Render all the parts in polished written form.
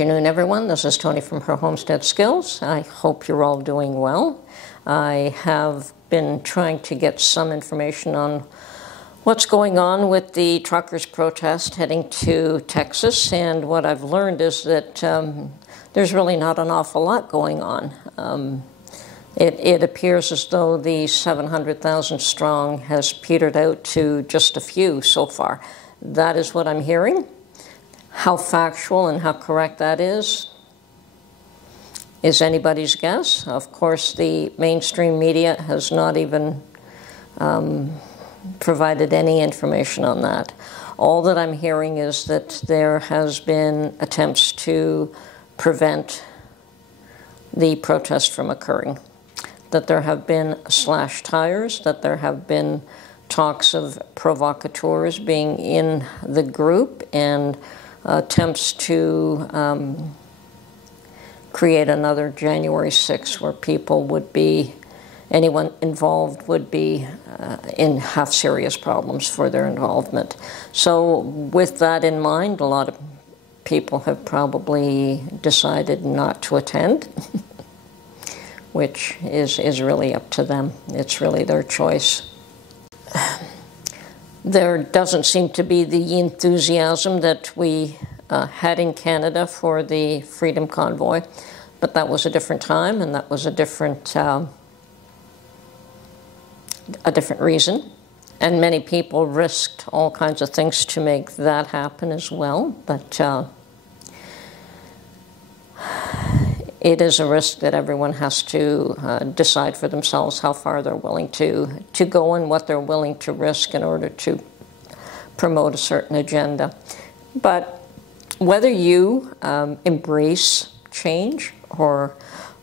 afternoon, everyone. This is Tony from Her Homestead Skills. I hope you're all doing well. I have been trying to get some information on what's going on with the truckers' protest heading to Texas, and what I've learned is that there's really not an awful lot going on. It appears as though the 700,000 strong has petered out to just a few so far. That is what I'm hearing. How factual and how correct that is anybody's guess. Of course, the mainstream media has not even provided any information on that. All that I'm hearing is that there has been attempts to prevent the protest from occurring, that there have been slashed tires, that there have been talks of provocateurs being in the group, and attempts to create another January 6th where people would be, anyone involved would be have serious problems for their involvement. So with that in mind, a lot of people have probably decided not to attend, which is really up to them. It's really their choice. There doesn't seem to be the enthusiasm that we had in Canada for the Freedom Convoy, but that was a different time, and that was a different reason. And many people risked all kinds of things to make that happen as well, but it is a risk that everyone has to decide for themselves how far they're willing to go and what they're willing to risk in order to promote a certain agenda. But whether you embrace change or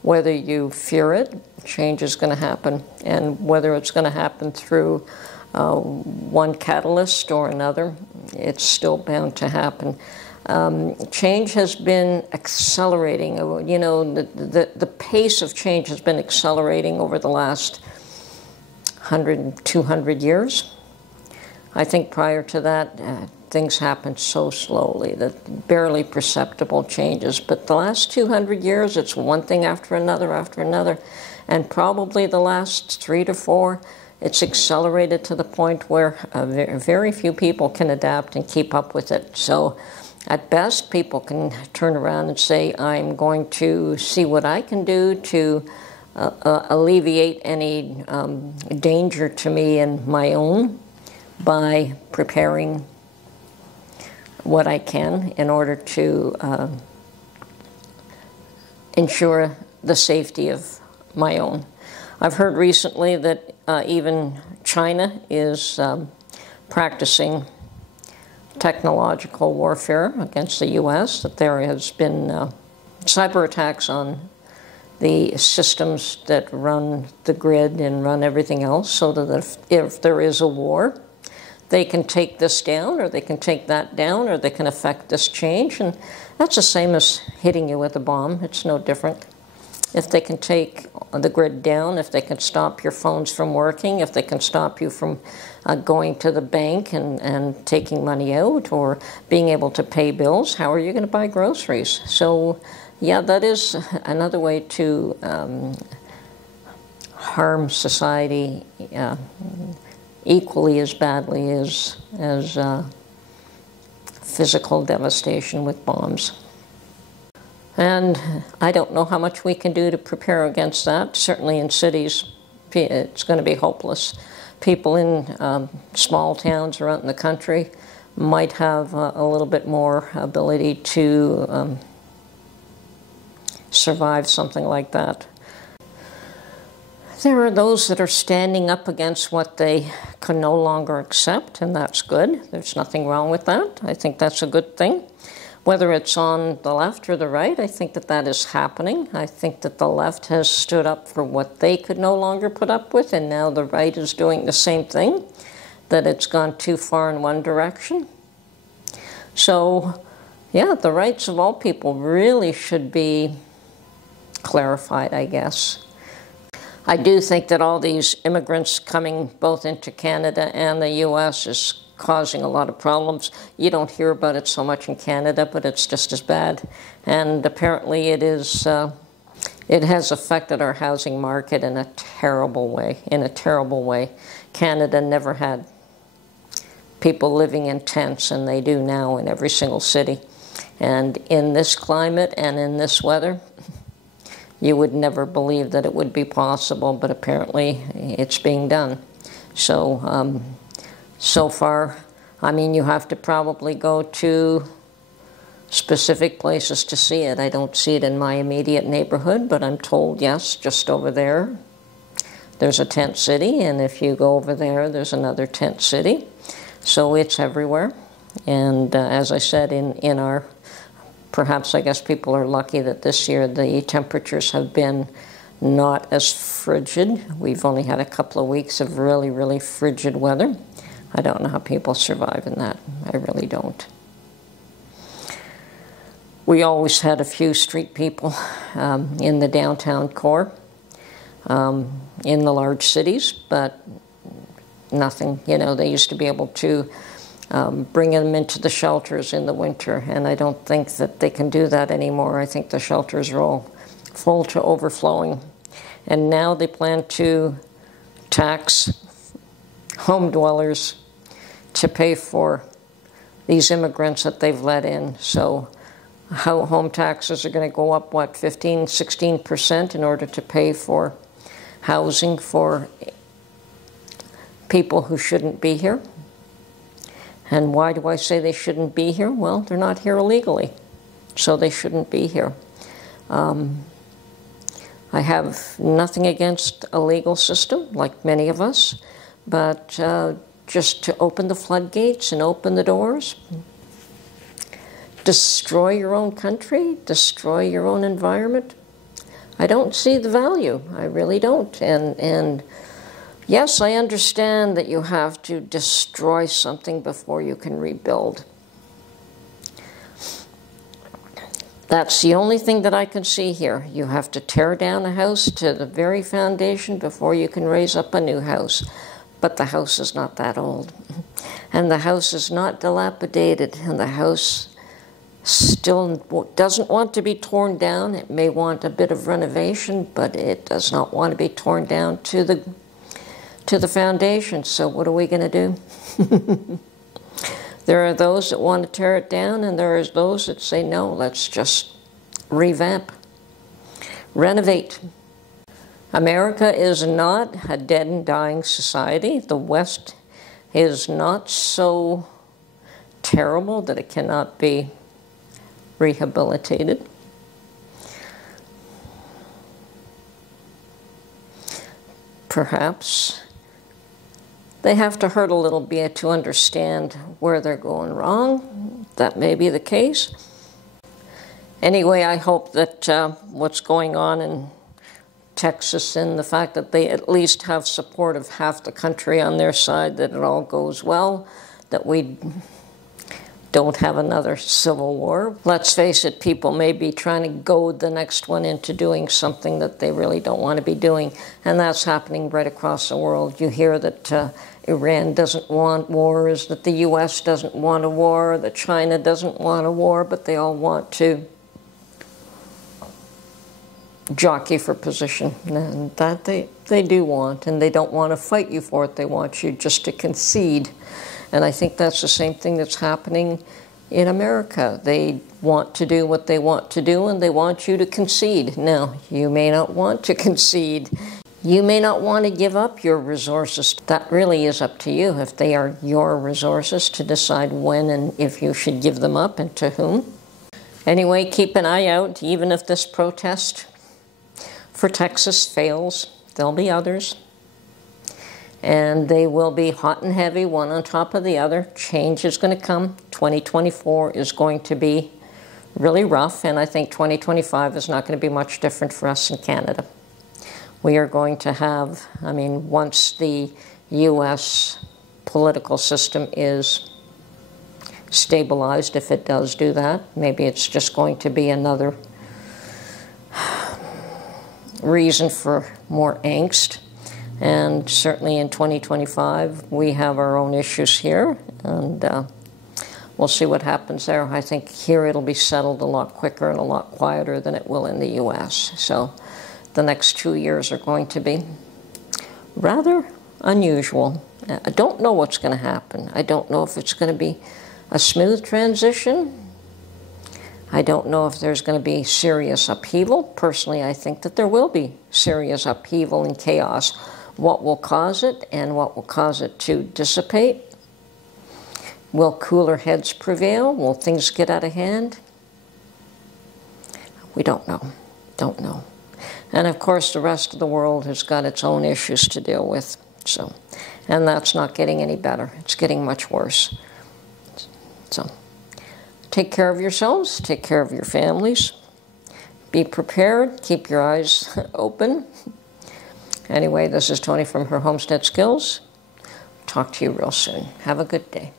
whether you fear it, change is going to happen. And whether it's going to happen through one catalyst or another, it's still bound to happen. Change has been accelerating. You know, the pace of change has been accelerating over the last 100, 200 years. I think prior to that, things happened so slowly that barely perceptible changes. But the last 200 years, it's one thing after another. And probably the last 3 to 4, it's accelerated to the point where very few people can adapt and keep up with it. So at best, people can turn around and say, I'm going to see what I can do to alleviate any danger to me and my own by preparing what I can in order to ensure the safety of my own. I've heard recently that even China is practicing technological warfare against the U.S., that there has been cyber attacks on the systems that run the grid and run everything else, so that if there is a war, they can take this down, or they can take that down, or they can affect this change. And that's the same as hitting you with a bomb. It's no different. If they can take the grid down, if they can stop your phones from working, if they can stop you from going to the bank and taking money out, or being able to pay bills, how are you going to buy groceries? So, yeah, that is another way to harm society equally as badly as physical devastation with bombs. And I don't know how much we can do to prepare against that. Certainly in cities, it's going to be hopeless. People in small towns or out in the country might have a little bit more ability to survive something like that. There are those that are standing up against what they can no longer accept, and that's good. There's nothing wrong with that. I think that's a good thing. Whether it's on the left or the right, I think that that is happening. I think that the left has stood up for what they could no longer put up with, and now the right is doing the same thing, that it's gone too far in one direction. So, yeah, the rights of all people really should be clarified, I guess. I do think that all these immigrants coming both into Canada and the U.S. is causing a lot of problems. You don't hear about it so much in Canada, but it's just as bad. And apparently it is. It has affected our housing market in a terrible way. In a terrible way. Canada never had people living in tents, and they do now in every single city. And in this climate and in this weather, you would never believe that it would be possible, but apparently it's being done. So, so far, I mean, you have to probably go to specific places to see it. I don't see it in my immediate neighborhood, but I'm told, yes, just over there, there's a tent city, and if you go over there, there's another tent city. So it's everywhere. And as I said, in our, perhaps I guess people are lucky that this year the temperatures have been not as frigid. We've only had a couple of weeks of really, really frigid weather. I don't know how people survive in that. I really don't. We always had a few street people in the downtown core, in the large cities, but nothing. You know, they used to be able to bring them into the shelters in the winter, and I don't think that they can do that anymore. I think the shelters are all full to overflowing. And now they plan to tax home dwellers to pay for these immigrants that they've let in. So how home taxes are going to go up, what, 15, 16% in order to pay for housing for people who shouldn't be here. And why do I say they shouldn't be here? Well, they're not here illegally, so they shouldn't be here. I have nothing against a legal system, like many of us, but just to open the floodgates and open the doors, destroy your own country, destroy your own environment, I don't see the value. I really don't. And yes, I understand that you have to destroy something before you can rebuild. That's the only thing that I can see here. You have to tear down a house to the very foundation before you can raise up a new house. But the house is not that old. And the house is not dilapidated. And the house still doesn't want to be torn down. It may want a bit of renovation, but it does not want to be torn down to the foundation. So what are we going to do? There are those that want to tear it down, and there are those that say, no, let's just revamp, renovate. America is not a dead and dying society. The West is not so terrible that it cannot be rehabilitated. Perhaps they have to hurt a little bit to understand where they're going wrong. That may be the case. Anyway, I hope that what's going on in Texas and the fact that they at least have support of half the country on their side, that it all goes well, that we don't have another civil war. Let's face it, people may be trying to goad the next one into doing something that they really don't want to be doing, and that's happening right across the world. You hear that Iran doesn't want wars, that the U.S. doesn't want a war, that China doesn't want a war, but they all want to jockey for position, and that they do want, and they don't want to fight you for it. They want you just to concede. And I think that's the same thing that's happening in America. They want to do what they want to do, and they want you to concede. Now, you may not want to concede. You may not want to give up your resources. That really is up to you, if they are your resources, to decide when and if you should give them up and to whom. Anyway, keep an eye out. Even if this protest for Texas fails, there'll be others. And they will be hot and heavy, one on top of the other. Change is going to come. 2024 is going to be really rough, and I think 2025 is not going to be much different for us in Canada. We are going to have, I mean, once the U.S. political system is stabilized, if it does do that, maybe it's just going to be another reason for more angst. And certainly in 2025, we have our own issues here, and we'll see what happens there. I think here it'll be settled a lot quicker and a lot quieter than it will in the U.S. So the next 2 years are going to be rather unusual. I don't know what's going to happen. I don't know if it's going to be a smooth transition. I don't know if there's going to be serious upheaval. Personally, I think that there will be serious upheaval and chaos. What will cause it and what will cause it to dissipate? Will cooler heads prevail? Will things get out of hand? We don't know. Don't know. And of course, the rest of the world has got its own issues to deal with. So, and that's not getting any better. It's getting much worse. So, take care of yourselves. Take care of your families. Be prepared. Keep your eyes open. Anyway, this is Tony from Her Homestead Skills. Talk to you real soon. Have a good day.